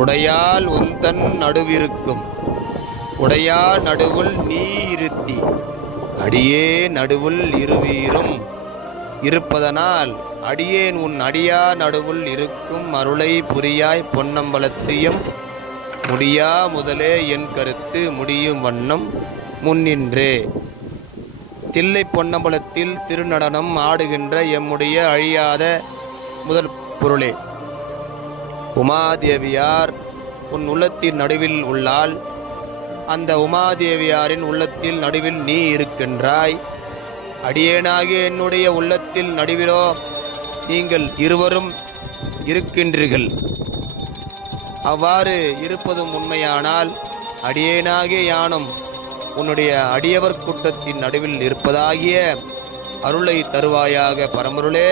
உடையால் உந்தன் நடுவிருக்கும் உடையா நடுவுள் நீ இருத்தி அடியே நடுவுள் இருவீரும் இருப்பதனால் அடியேன் உன் அடியா நடுவுள் இருக்கும் அருளை புரியாய் பொன்னம்பலத்தையும் முடியா முதலே என் கருத்து முடியும் வண்ணம் முன்னின்றே. தில்லை பொன்னம்பலத்தில் திருநடனம் ஆடுகின்ற எம்முடைய அழியாத முதல் பொருளே, உமாதேவியார் உன் உள்ளத்தின் நடுவில் உள்ளால், அந்த உமாதேவியாரின் உள்ளத்தில் நடுவில் நீ இருக்கின்றாய். அடியேனாகிய என்னுடைய உள்ளத்தில் நடுவிலோ நீங்கள் இருவரும் இருக்கின்றீர்கள். அவ்வாறு இருப்பதும் உண்மையானால் அடியேனாகிய யானும் உன்னுடைய அடியவர் கூட்டத்தின் நடுவில் இருப்பதாகிய அருளை தருவாயாக பரமருளே.